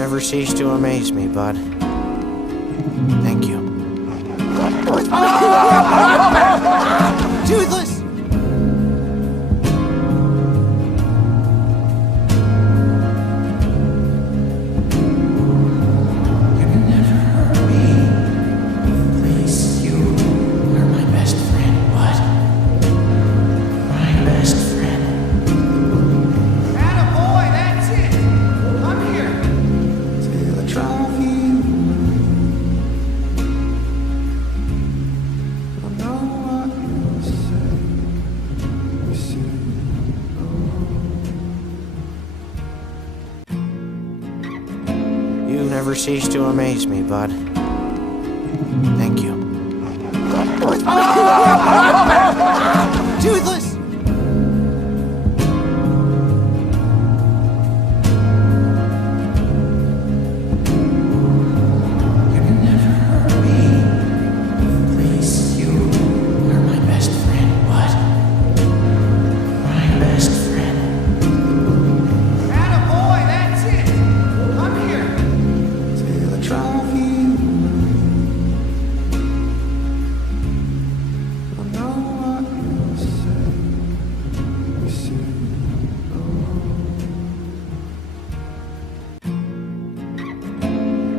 never cease to amaze me, bud. Thank you. Toothless! You never cease to amaze me, bud. Thank you. Toothless!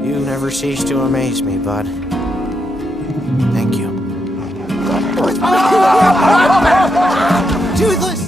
You never cease to amaze me, bud. Thank you. Toothless!